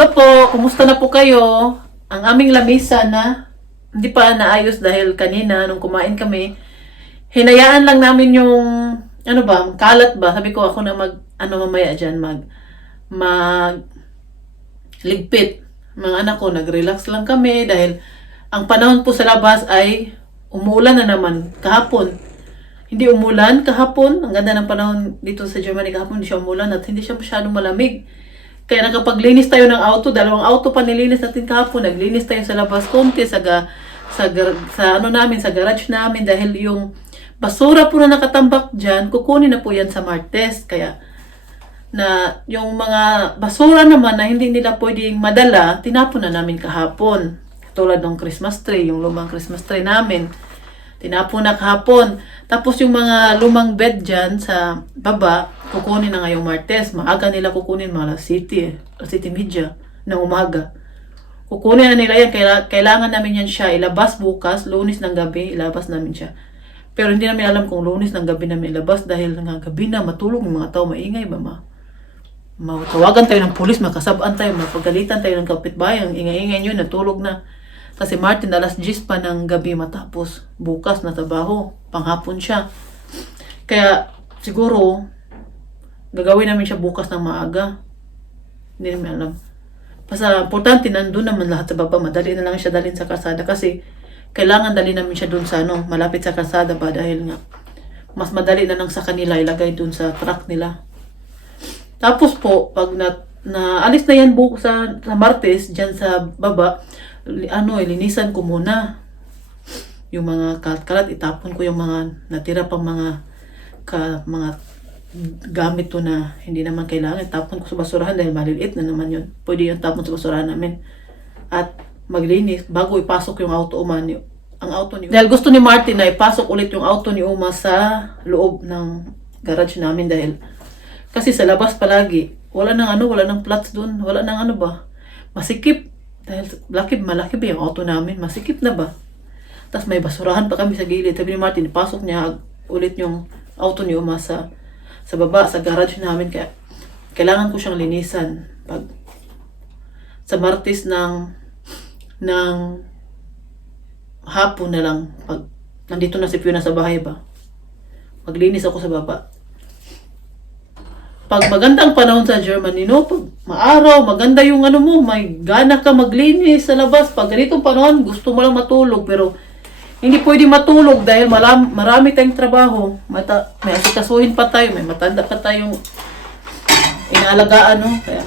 Hello po, kumusta na po kayo? Ang aming lamisa na hindi pa naayos dahil kanina nung kumain kami, hinayaan lang namin yung kalat ba? Sabi ko ako na mamaya diyan mag ligpit. Mga anak ko nag-relax lang kami dahil ang panahon po sa labas ay umulan na naman kahapon. Hindi umulan kahapon. Ang ganda ng panahon dito sa Germany kahapon, hindi siya umulan at hindi siya masyadong malamig. Kaya nakapaglinis tayo ng auto, dalawang auto pa nilinis natin kahapon. Naglinis tayo sa labas konti sa sa garage namin dahil yung basura po na nakatambak diyan, kukunin na po yan sa Martes. Kaya na yung mga basura naman na hindi nila pwedeng madala, tinapon na namin kahapon. Tulad ng Christmas tree, yung lumang Christmas tree namin. Tinapon na kahapon. Tapos yung mga lumang bed dyan sa baba, kukunin na ngayong Martes. Maaga nila kukunin mga City Media ng umaga. Kukunin na nila yan. Kailangan namin yan siya ilabas bukas, Lunes ng gabi, ilabas namin siya. Pero hindi namin alam kung Lunes ng gabi namin ilabas dahil nga gabi na matulog yung mga tao, maingay ba matawagan tayo ng pulis, makasabaan tayo, mapagalitan tayo ng kapitbahay, ang ingay-ingay nyo, natulog na. Kasi Martin, alas 10 pa ng gabi matapos. Bukas na trabaho, panghapon siya. Kaya siguro, gagawin namin siya bukas ng maaga. Hindi namin alam. Basta importante, nandun naman lahat sa baba. Madali na lang siya dalhin sa kalsada kasi kailangan dalhin namin siya dun sa malapit sa kalsada ba dahil nga mas madali na lang sa kanila ilagay dun sa truck nila. Tapos po, pag naalis na yan sa Martes, dyan sa baba, ilinisan ko muna. Yung mga kalat-kalat, itapon ko yung mga natira pang mga gamit to na hindi naman kailangan. Itapon ko sa basurahan dahil maliliit na naman yun. Pwede yung tapon sa basurahan namin. At maglinis bago ipasok yung auto ang auto ni Uma. Dahil gusto ni Martin na ipasok ulit yung auto ni Uma sa loob ng garage namin dahil kasi sa labas palagi, wala nang flats doon, wala nang masikip. Dahil malaki ba yung auto namin, masikip na ba? Tapos may basurahan pa kami sa gilid. Sabi ni Martin, pasok niya ulit yung auto ni Uma sa baba, sa garage namin. Kaya kailangan ko siyang linisan. Pag sa Martes ng hapon na lang, pag nandito na si Fiona sa bahay ba, maglinis ako sa baba. Pag magandang panahon sa Germany, pag maaraw, maganda yung may gana ka maglinis sa labas. Pag ganitong panahon, gusto mo lang matulog, pero hindi pwede matulog dahil marami tayong trabaho. May asikasuhin pa tayo, may matanda pa tayong inaalagaan, Kaya,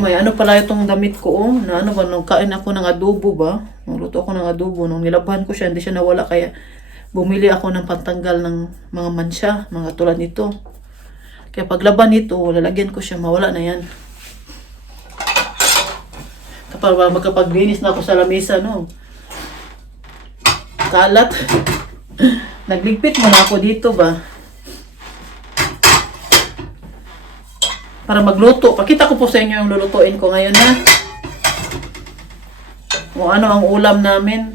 may pala itong damit ko, nagkain ako ng adobo ba? Nagluto ako ng adobo, nung nilabahan ko siya, hindi siya nawala, kaya bumili ako ng pantanggal ng mga mansya, mga tulad nito. Kaya paglaban nito, lalagyan ko siya, mawala na yan. Kapag magkapaglinis na ako sa lamesa, kalat. Nagligpit muna ako dito ba? Para magluto. Pakita ko po sa inyo yung lulutuin ko ngayon, Kung ano ang ulam namin.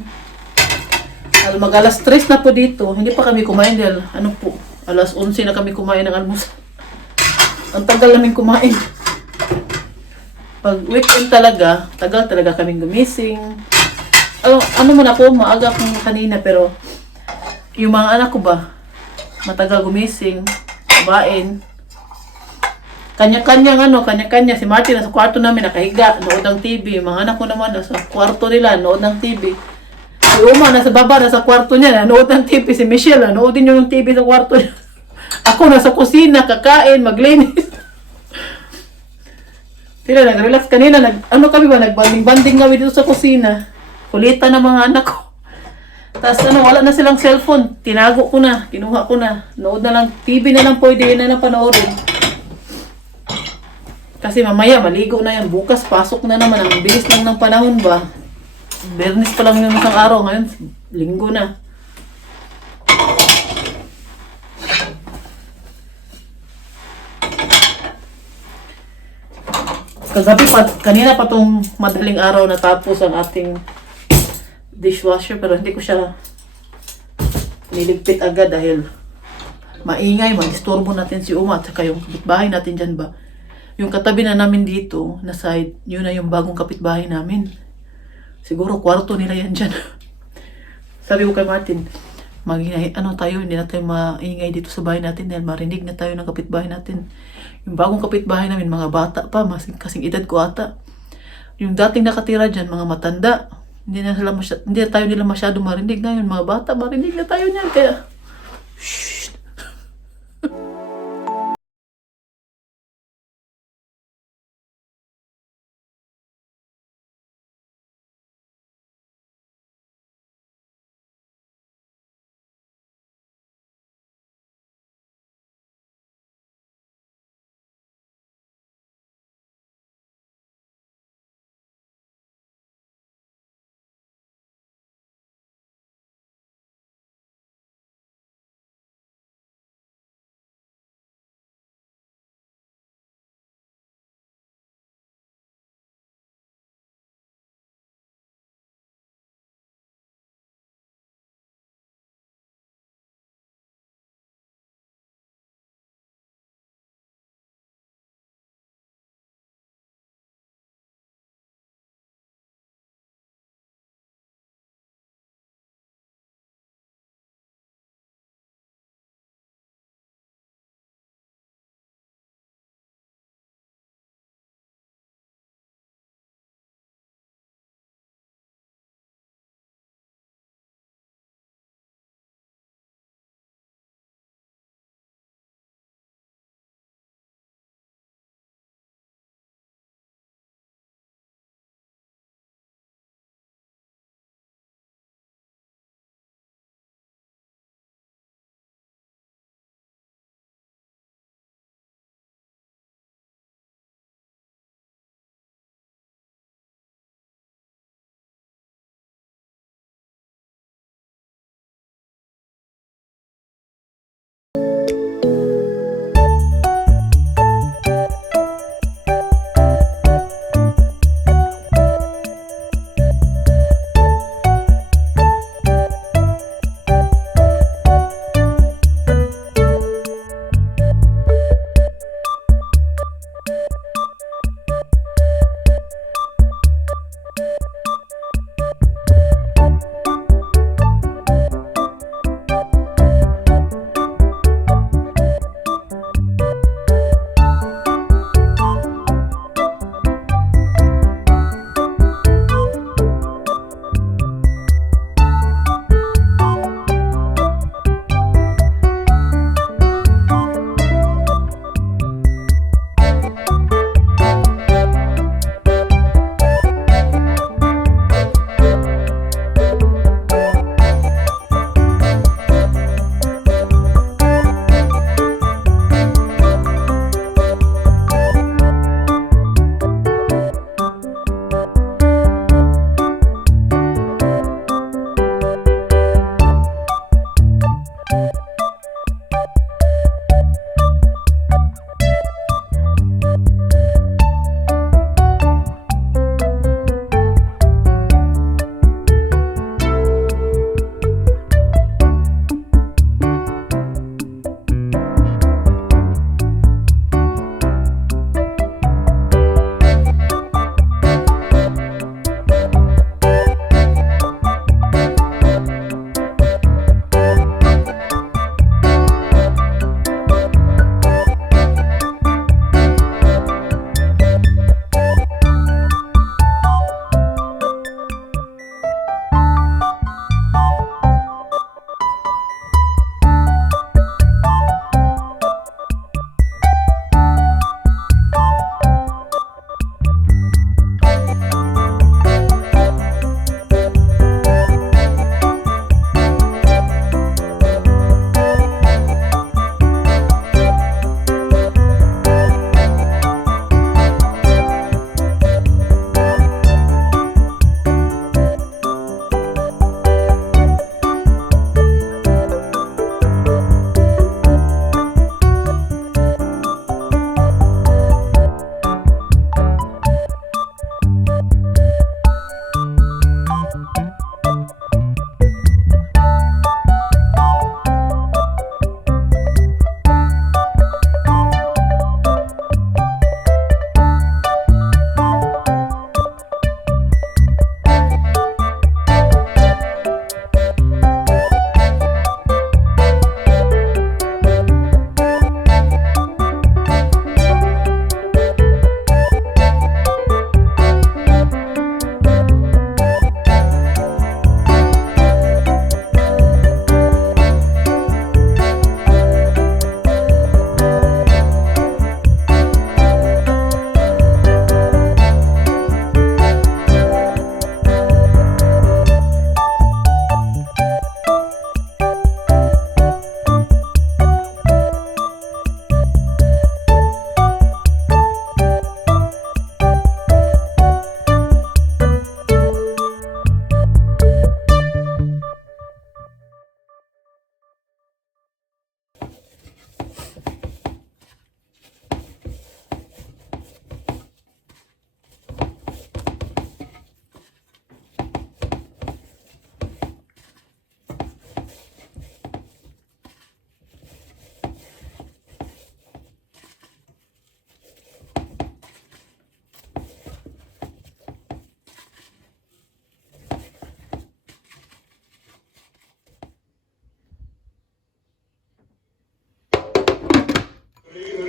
Mag-alas 3 na po dito. Hindi pa kami kumain dahil alas 11 na kami kumain ng almusal. Ang tagal namin kumain. Pag weekend talaga, tagal talaga kaming gumising. Maaga akong kanina, pero yung mga anak ko ba, matagal gumising, kumain. Kanya-kanya, si Martin nasa kwarto namin, nakahiga, nood ng TV. Yung mga anak ko naman, nasa kwarto nila, nood ng TV. Si Uma, nasa baba, nasa kwarto niya, nood ng TV. Si Michelle, nood din yung TV sa kwarto niya. Ako nasa kusina, kakain, maglinis. Sila nag-relax kanina, nagbanding-banding kami dito sa kusina. Kulitan ng mga anak ko. Tapos wala na silang cellphone. Tinago ko na, kinuha ko na. Nood na lang, TV na lang pwede yun na panoorin. Kasi mamaya, maligo na yan. Bukas, pasok na naman. Ang bilis lang ng panahon ba? Bernis pa lang yung isang araw. Ngayon, linggo na. Kanina pa tong madaling araw natapos ang ating dishwasher, pero hindi ko siya niligpit agad dahil maingay, mag-istorbo natin si Uma at saka yung kapitbahay natin dyan ba. Yung katabi na namin dito, na side, yun na yung bagong kapitbahay namin. Siguro kwarto nila yan dyan. Sabi ko kay Martin, ano tayo, hindi na tayo maingay dito sa bahay natin dahil marinig na tayo ng kapitbahay natin. Yung bagong kapitbahay namin, mga bata pa, kasing edad ko ata. Yung dating nakatira dyan, mga matanda, hindi na tayo nila masyado marinig. Ngayon, mga bata, marinig na tayo niyan. Kaya, shh,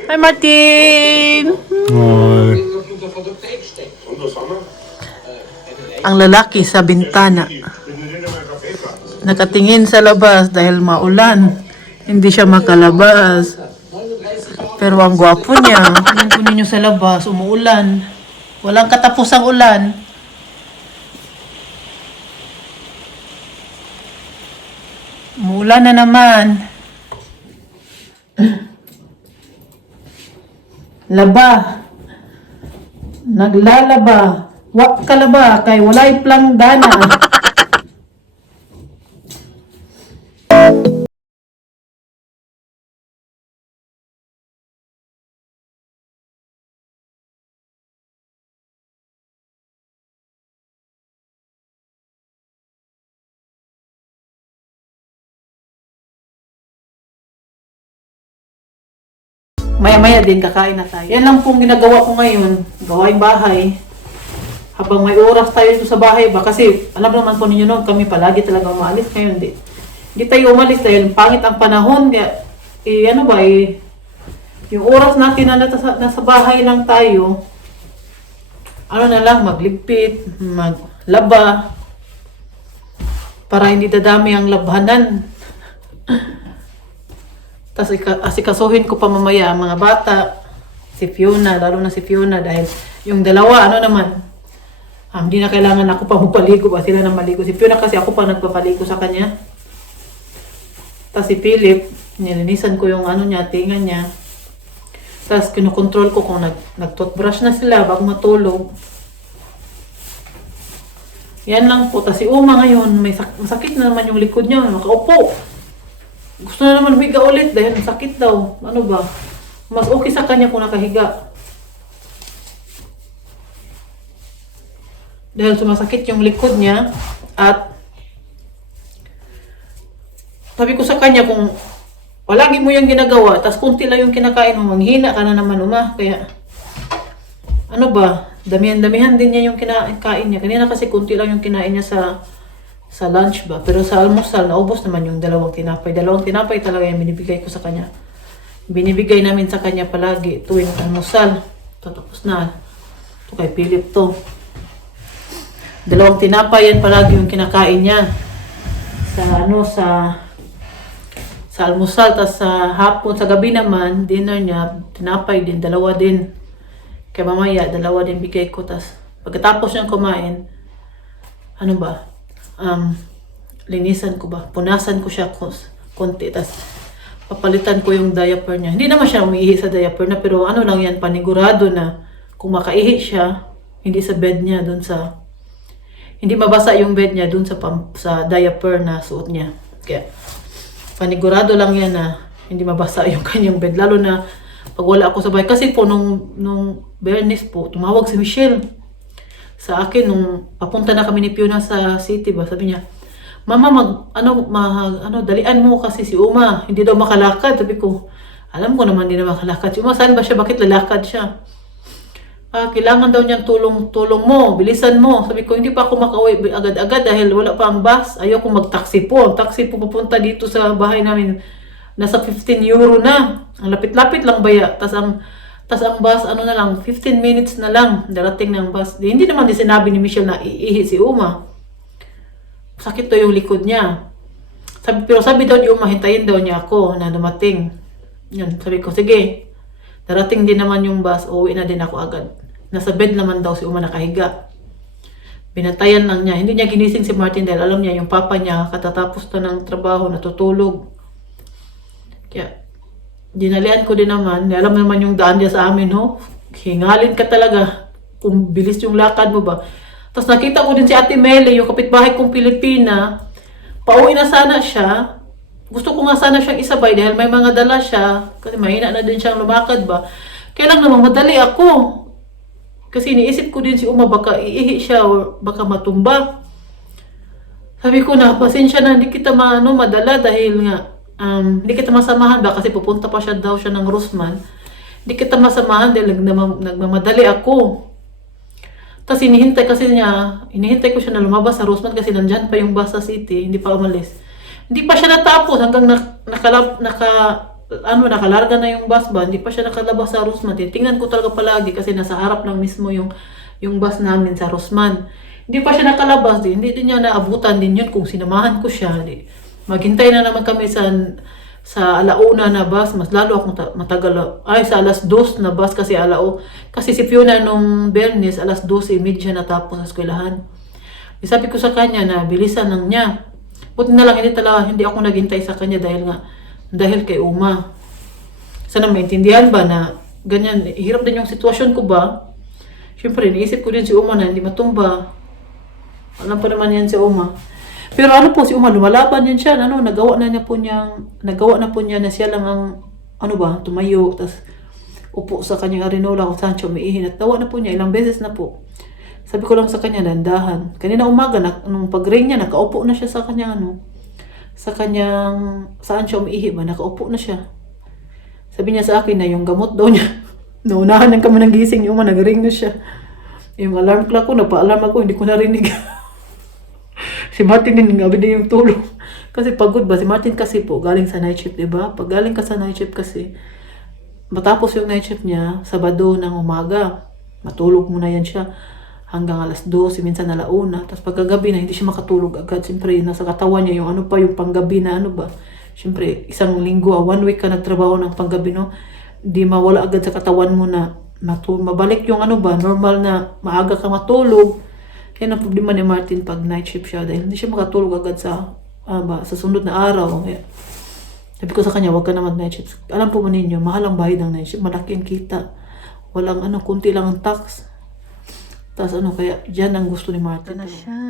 Hi, Martin! Hoi. Ang lalaki sa bintana. Nakatingin sa labas dahil maulan. Hindi siya makalabas. Pero ang gwapo niya. Tingnan ko ninyo sa labas, umuulan. Walang katapusang ulan. Umuulan na naman. Laba. Naglalaba. Wak kalaba kay walay planggana. Maya-maya din kakain na tayo. Yan lang pong ginagawa ko ngayon. Gawain bahay. Habang may oras tayo dito sa bahay ba? Kasi alam naman po ninyo noon, kami palagi talaga umalis. Ngayon hindi tayo umalis dahil pangit ang panahon. Kaya, yung oras natin na nasa bahay lang tayo, magligpit, maglaba, para hindi dadami ang labhanan. Tapos asikasuhin ko pa mamaya ang mga bata, si Fiona, lalo na si Fiona dahil yung dalawa, hindi na kailangan ako pa magpaligo ba sila na maligo. Si Fiona kasi ako pa nagpapaligo sa kanya. Tapos si Philip, nilinisan ko yung tingan niya. Tapos kinukontrol ko kung nag-toothbrush na sila bago matulog. Yan lang po. Tapos si Uma ngayon, masakit na naman yung likod niya, makaupo. Gusto na naman humiga ulit dahil sakit daw. Ano ba? Mas okay sa kanya kung nakahiga. Dahil sumasakit yung likod niya. At sabi ko sa kanya kung palagi mo yung ginagawa, tas kunti lang yung kinakain mo, manghina ka na naman Kaya damihan-damihan din niya yung kinakain niya. Kanina kasi kunti lang yung kinain niya sa lunch ba. Pero sa almusal, naubos naman yung dalawang tinapay. Dalawang tinapay talaga yung binibigay ko sa kanya. Binibigay namin sa kanya palagi tuwing almusal. Tapos na. Ito kay Philip to. Dalawang tinapay yan palagi yung kinakain niya. Sa almusal. Tapos sa hapon, sa gabi naman, dinner niya, tinapay din, dalawa din. Kaya mamaya, dalawa din bigay ko. Tapos pagkatapos niyang kumain, linisan ko ba? Punasan ko siya konti. Tapos papalitan ko yung diaper niya. Hindi naman siya umiihi sa diaper na, pero lang yan, panigurado na kung makaihi siya, hindi sa bed niya, hindi mabasa yung bed niya dun sa diaper na suot niya. Kaya panigurado lang yan na hindi mabasa yung kanyang bed. Lalo na pag wala ako sa bahay. Kasi po nung Bernice po, tumawag si Michelle sa akin nung papunta na kami ni Fiona sa city ba, sabi niya, Mama, dalian mo kasi si Uma, hindi daw makalakad. Sabi ko, alam ko naman hindi na makalakad. Si Uma, saan ba siya? Bakit lalakad siya? Kailangan daw niyang tulong mo, bilisan mo. Sabi ko, hindi pa ako makauwi agad-agad dahil wala pa ang bus. Ayaw ko mag-taxi po. Ang taxi po pupunta dito sa bahay namin, nasa 15 euro na. Ang lapit-lapit lang baya. Tas ang bus, 15 minutes na lang, darating ng bus. Hindi naman din sinabi ni Michelle na iihi si Uma. Sakit to yung likod niya. Pero sabi daw ni Uma, hintayin daw niya ako na dumating. Yun, sabi ko, sige. Darating din naman yung bus, uuwi na din ako agad. Nasa bed naman daw si Uma nakahiga. Binatayan lang niya. Hindi niya ginising si Martin dahil alam niya yung papa niya katatapos na ng trabaho, natutulog. Kaya dinalian ko din naman. Alam naman yung daan niya sa amin, hingalin ka talaga kung bilis yung lakad mo ba. Tapos nakita ko din si Ate Mele, yung kapitbahay kong Pilipina. Pauwi na sana siya. Gusto ko nga sana siyang isabay dahil may mga dala siya. Kasi mahina na din siyang lumakad ba. Kaya lang naman madali ako. Kasi iniisip ko din si Uma baka iihi siya o baka matumba. Sabi ko na, pasensya na, hindi kita madala dahil nga hindi kita masamahan ba kasi pupunta pa siya ng Rosman. Hindi kita masamahan dahil nagmamadali ako. Tapos inihintay ko siya na lumabas sa Rosman kasi nandyan pa yung bus sa city, hindi pa umalis. Hindi pa siya natapos hanggang nakalarga na yung bus ba, hindi pa siya nakalabas sa Rosman. Tingnan ko talaga palagi kasi nasa harap lang mismo yung bus namin sa Rosman. Hindi pa siya nakalabas din, hindi din niya naabutan din yun kung sinamahan ko siya. Di. Maghintay na naman kami sa alauna na bus, mas lalo ako matagal, ay sa alas 2 na bus kasi si Fiona nung Bernes, alas 12:30 natapos sa eskwelahan. Sabi ko sa kanya na bilisan lang niya. Buti na lang hindi ako naghintay sa kanya dahil kay Uma. Sana maintindihan ba na ganyan, hirap din yung sitwasyon ko ba? Siyempre, naisip ko din si Uma na hindi matumba. Alam pa naman yan si Uma. Pero ano po, si Uma, lumalaban yan siya. Nagawa na po niya na siya lang ang, tumayo. Tapos, upo sa kanyang arenola kung saan siya umiihin. At tawa na po niya, ilang beses na po. Sabi ko lang sa kanya, dandahan. Kanina umaga, nung pag-ring niya, nakaupo na siya sa kanyang, saan siya umiihi ba, nakaupo na siya. Sabi niya sa akin na yung gamot daw niya, naunahan ng kami ng gising niya, nag-ring na siya. Yung alarm clock ko, napa-alarm ako, hindi ko narinig. Si Martin din, gabi din yung tulog. Kasi pagod ba, si Martin kasi po, galing sa night shift, diba? Pag galing ka sa night shift kasi, matapos yung night shift niya, Sabado ng umaga, matulog muna yan siya hanggang alas 12, minsan alauna. Tapos pagkagabi na, hindi siya makatulog agad. Siyempre, nasa katawan niya yung yung panggabi na Siyempre, isang linggo, 1 week ka nagtrabaho ng panggabi, no? Di mawala agad sa katawan mo na mabalik yung normal na maaga ka matulog. Yan ang problema ni Martin pag night shift siya dahil hindi siya makatulog agad sa sunod na araw. Kaya, sabi ko sa kanya, wag ka na mag-night shift. Alam po ba ninyo, mahal ang bayad ng night shift, malaki ang kita. Walang kunti lang ang tax. Tapos kaya dyan ang gusto ni Martin. Ito na siya.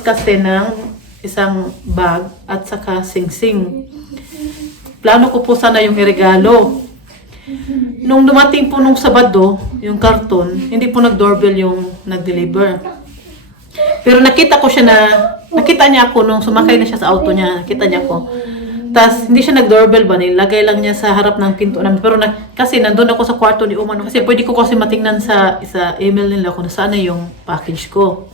nag-request kasi ng isang bag at saka sing-sing. Plano ko po sana yung iregalo. Nung dumating po nung Sabado, yung karton, hindi po nag-doorbell yung nag-deliver. Pero nakita niya ako nung sumakay na siya sa auto niya, nakita niya ako. Tapos hindi siya nag-doorbell ba, nilagay lang niya sa harap ng pinto namin. Pero kasi nandun ako sa kwarto ni Uma, kasi pwede ko kasi matingnan sa email nila kung saan na yung package ko.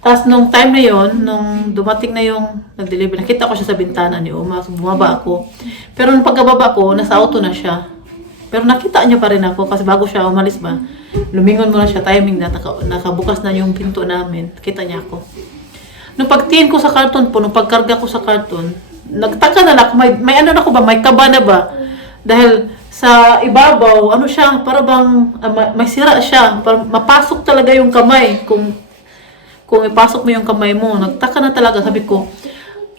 Tapos nung time na yon, nung dumating na yung nag-deliver, nakita ko siya sa bintana ni Uma, so bumaba ako. Pero nung pagkababa ko, nasa auto na siya. Pero nakita niya pa rin ako kasi bago siya umalis ba, lumingon muna siya, timing na, nakabukas na yung pinto namin, kita niya ako. Nung pagtingin ko sa karton po, nung pagkarga ko sa karton, nagtaka na lang, may ano na ko ba, may kaba na ba? Dahil sa ibabaw, ano siya, para bang may sira siya, para mapasok talaga yung kamay, kung ipasok mo yung kamay mo. Nagtaka na talaga, sabi ko,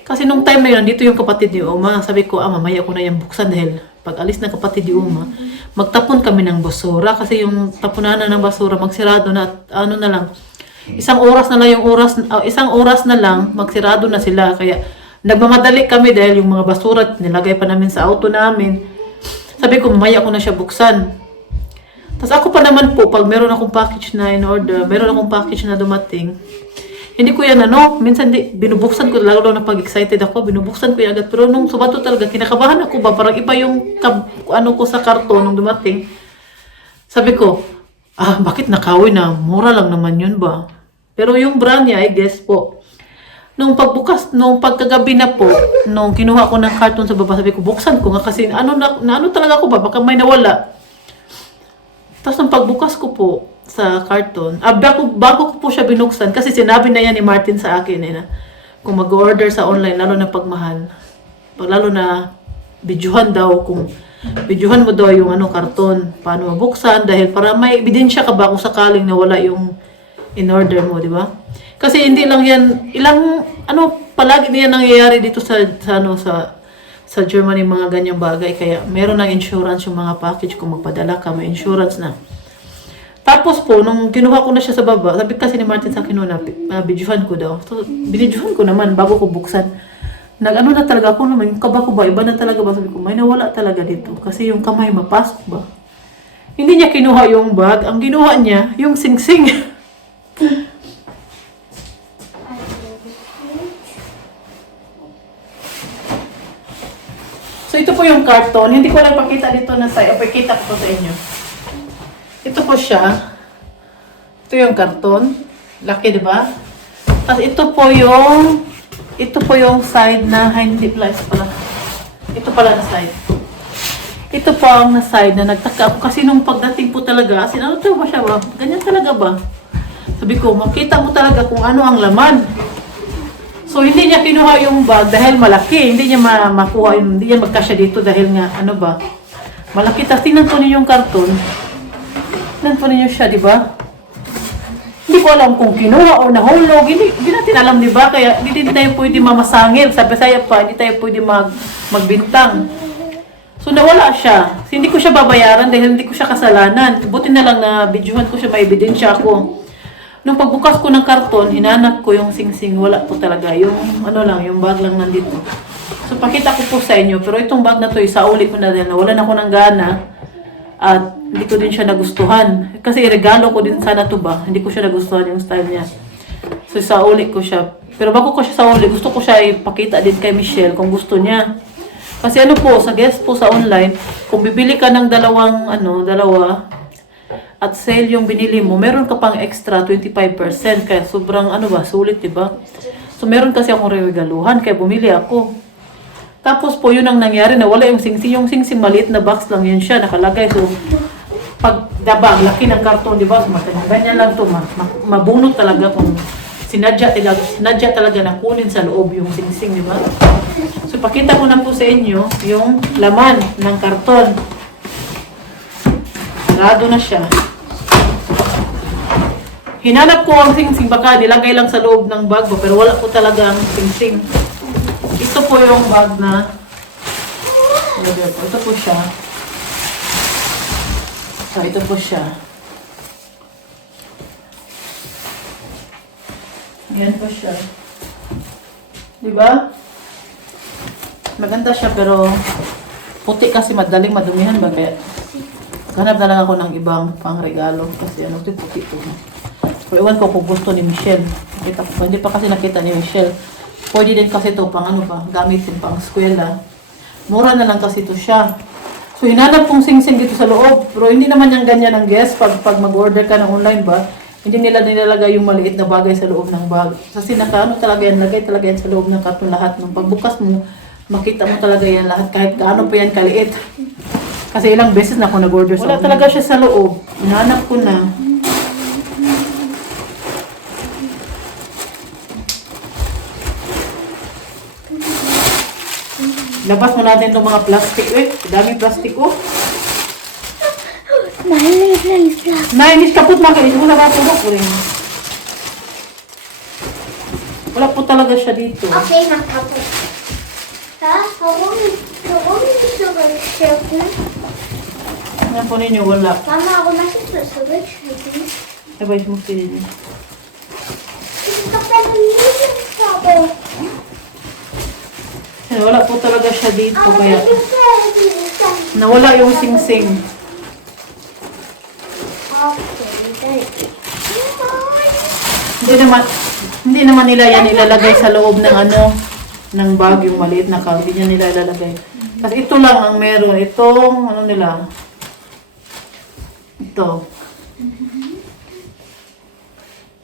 kasi nung time na yun, dito yung kapatid ni Uma, sabi ko, mamaya ko na yung buksan dahil pag alis ng kapatid ni Uma, magtapon kami ng basura, kasi yung tapunanan ng basura, magsirado na, ano na lang, isang oras na lang, magsirado na sila, kaya nagmamadali kami dahil yung mga basura, nilagay pa namin sa auto namin. Sabi ko, mamaya ko na siya buksan. Tapos ako pa naman po, pag meron akong package na in order, meron akong package na dumating, hindi ko yan minsan binubuksan ko, lalo na pag excited ako, binubuksan ko yan agad. Pero nung Sabado talaga, kinakabahan ako ba, parang iba yung ko sa karton nung dumating. Sabi ko, bakit nakawin na? Mura lang naman yun ba? Pero yung brand niya, I guess po, nung pagkagabi na po, nung kinuha ko ng karton sa baba, sabi ko, buksan ko nga kasi ano talaga ako ba, baka may nawala. Tapos nung pagbukas ko po sa karton, bago ko po siya binuksan, kasi sinabi na yan ni Martin sa akin na kung mag-order sa online, lalo na pagmahal, lalo na videohan mo daw yung in-order mo, di ba? Kasi hindi lang yan, palagi na yan nangyayari dito sa Germany, mga ganyang bagay. Kaya meron ng insurance yung mga package kung magpadala ka, may insurance na. Tapos po, nung kinuha ko na siya sa baba, sabi kasi ni Martin sa akin na videohan ko daw. So, binidyohan ko naman bago ko buksan. Na talaga ako naman, yung kaba ko ba, iba na talaga ba? Sabi ko, may nawala talaga dito. Kasi yung kamay mapasok ba? Hindi niya kinuha yung bag, ang kinuha niya, yung sing-sing. So, ito po yung karton. Hindi ko lang pakita dito na sa'yo. Pakita ko sa inyo. Ito po siya. Ito yung karton. Laki, di ba? Tapos ito po yung side na hindi plies pala. Ito pala na side. Ito po ang na side na nagtaka ako. Kasi nung pagdating po talaga, ano ito ba siya ba? Ganyan talaga ba? Sabi ko, makita mo talaga kung ano ang laman. So, hindi niya kinuha yung bag dahil malaki. Hindi niya makuha hindi niya magkasya dito dahil nga, malaki. Tapos tingnan po ninyo yung karton. Tingnan po ninyo siya, di ba? Hindi ko alam kung kinuha o nahulog. Hindi natin alam, di ba? Kaya hindi tayo pwede mamasangil. Sabi saya pa, hindi tayo pwede magbintang. So, nawala siya. So, hindi ko siya babayaran dahil hindi ko siya kasalanan. Buti na lang na videohan ko siya, may ebidensya ako. Nung pagbukas ko ng karton, hinanap ko yung sing-sing. Wala po talaga. Yung yung bag lang nandito. So, pakita ko po sa inyo. Pero itong bag na to, isauli ko na din. Nawalan ako ng gana. At hindi ko din siya nagustuhan. Kasi regalo ko din sana to ba. Hindi ko siya nagustuhan yung style niya. So, isauli ko siya. Pero bago ko siya sauli, gusto ko siya ipakita din kay Michelle kung gusto niya. Kasi sa guest po sa online, kung bibili ka ng dalawa, at sale yung binili mo, meron ka pang extra 25%. Kaya sobrang sulit, diba? So, meron kasi akong regaluhan, kaya bumili ako. Tapos po, yun ang nangyari, nawala yung sing-sing. Yung sing-sing, maliit na box lang yun siya, nakalagay. So, pag dabang, laki ng karton, diba? Ganyan lang to, mabunot talaga kung sinadya talaga na kunin sa loob yung sing-sing, diba? So, pakita ko na po sa inyo yung laman ng karton. Sarado na siya. Hinanap ko ang sing-sing, baka nilagay lang sa loob ng bag ko, pero wala po talaga ang sing-sing. Ito po yung bag na, ito po siya. So, ito po siya. Yan po siya. Di ba? Maganda siya pero puti kasi madaling madumihan ba kaya hanap na lang ako ng ibang pangregalo kasi ano ito puti to. Pero iwan ko kung gusto ni Michelle. Nakita ko, hindi pa kasi nakita ni Michelle. Pwede din kasi ito pang ano ba, gamitin pang eskwela. Mura na lang kasi ito siya. So hinanap kong sing-sing dito sa loob. Pero hindi naman yung ganyan ang guess pag mag-order ka ng online ba. Hindi nila nilalagay yung maliit na bagay sa loob ng bag. Kasi ano talaga yan, lagay talaga yan sa loob ng karton lahat. Nung pagbukas mo, makita mo talaga yan lahat kahit kaano pa yan kaliit. Kasi ilang beses na ako nag-order sa online. Wala talaga siya sa loob. Hinanap ko na. Labas mo natin itong mga plastic. Daming plastic oh. Nainis kapot makainis. Wala ba po rin. Wala po talaga siya dito. Okay, nakapot. How long is it sugar? Ano po ninyo? Wala. Mama, ako nasa sugar shooting. Sabay mo sila. Ito pa nalilig sa Wala po talaga siya dito. Kaya nawala yung sing-sing. Hindi naman nila yan ilalagay sa loob ng ng bag, yung maliit na bag. Hindi niya nila ilalagay. Kasi ito lang ang meron. Itong, nila. Ito.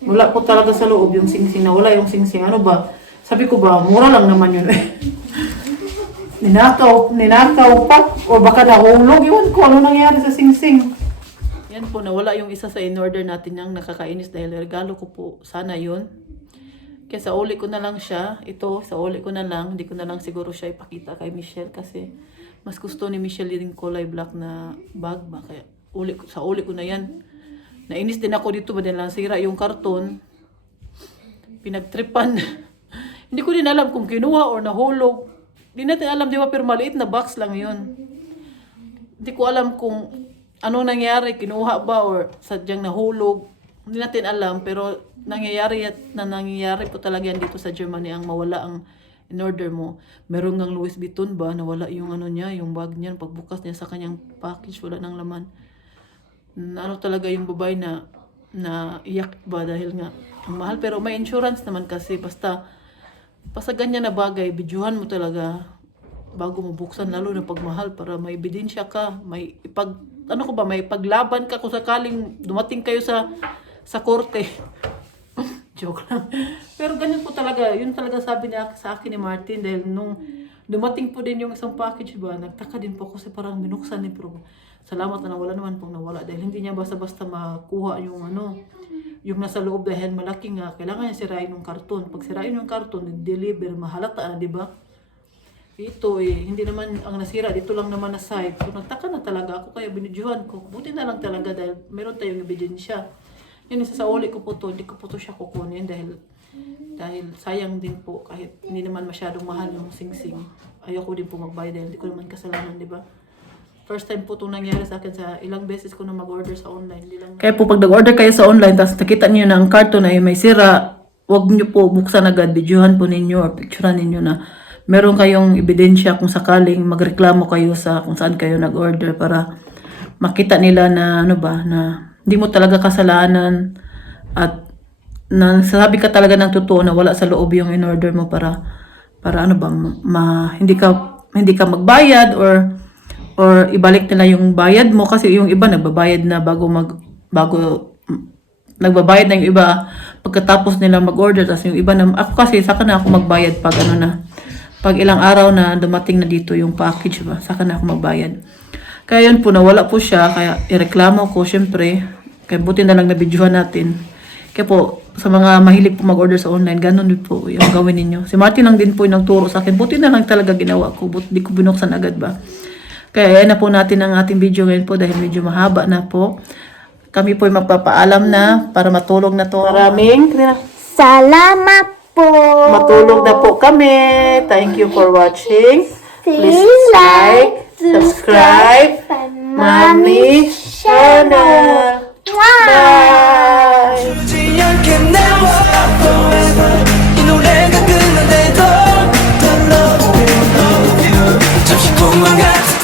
Wala po talaga sa loob yung sing-sing. Wala yung sing-sing. Ano ba? Sabi ko ba, mura lang naman yun eh. Ninakaw pa. O baka nahulog. Iwan ko ano nangyari sa sing-sing. Yan po, nawala yung isa sa in-order natin yung nakakainis dahil regalo ko po sana yun. Kaya sa uli ko na lang siya. Ito, sa uli ko na lang. Hindi ko na lang siguro siya ipakita kay Michelle kasi mas gusto ni Michelle yung kulay black na bag ba. Kaya sa uli ko na yan. Nainis din ako dito ba din lang sira yung karton. Pinagtripan. Hindi ko din alam kung kinuha or nahulog. Hindi natin alam, di ba? Pero maliit na box lang yun. Hindi ko alam kung ano nangyari, kinuha ba or sadyang nahulog. Hindi natin alam, pero nangyayari po talaga yan dito sa Germany ang mawala ang in-order mo. Meron ngang Louis Vuitton ba, nawala yung niya, yung bag niya, pagbukas niya sa kanyang package, wala nang laman. Ano talaga yung babae na iyak ba dahil nga ang mahal. Pero may insurance naman kasi, basta ganyan na bagay, bidyuhan mo talaga bago mo buksan, lalo na pagmahal para may ebidensya ka, may paglaban ka kung sakaling dumating kayo sa korte. Joke lang. Pero ganyan po talaga, yun talaga sabi niya sa akin ni Martin dahil nung dumating po din yung isang package ba, nagtaka din po kasi parang binuksan ni pero salamat na nawala naman pong nawala dahil hindi niya basta-basta makuha yung yung nasa loob dahil malaki nga, kailangan niya sirain yung karton. Pag sirain yung karton, deliver, mahalata na, di ba? Ito hindi naman ang nasira, dito lang naman na side. So, nagtaka na talaga ako, kaya binidyohan ko. Buti na lang talaga dahil meron tayong ebidensya. Yun, sa uli ko po to, hindi ko po to siya kukunin dahil sayang din po kahit hindi naman masyadong mahal yung sing-sing. Ayoko din po magbayad dahil hindi ko naman kasalanan, di ba? First time po itong nangyari sa akin sa ilang beses ko na mag-order sa online. Kaya po pag nag-order kayo sa online, tapos nakita niyo na ang karton ay may sira, huwag niyo po buksan agad, videohan po ninyo or picturean ninyo na meron kayong ebidensya kung sakaling magreklamo kayo sa kung saan kayo nag-order para makita nila na na hindi mo talaga kasalanan at nasasabi ka talaga ng totoo na wala sa loob yung in-order mo para hindi ka magbayad or ibalik nila yung bayad mo kasi yung iba nagbabayad na bago nagbabayad na yung iba pagkatapos nila mag-order tapos yung iba na ako kasi saka na ako magbayad pag ilang araw na dumating na dito yung package ba saka na ako magbayad. Kaya yun po nawala po siya kaya ireklamo ko syempre kaya buti na lang na-videohan natin. Kaya po sa mga mahilig po mag-order sa online ganun din po yung gawin ninyo. Si Martin lang din po yung nagturo sa akin. Buti na lang talaga ginawa ko. Di ko binuksan agad ba. Kaya ayan na po natin ang ating video ngayon po dahil medyo mahaba na po. Kami po ay magpapaalam na para matulog na to. Maraming salamat po. Matulog na po kami. Thank you for watching. Please like, subscribe,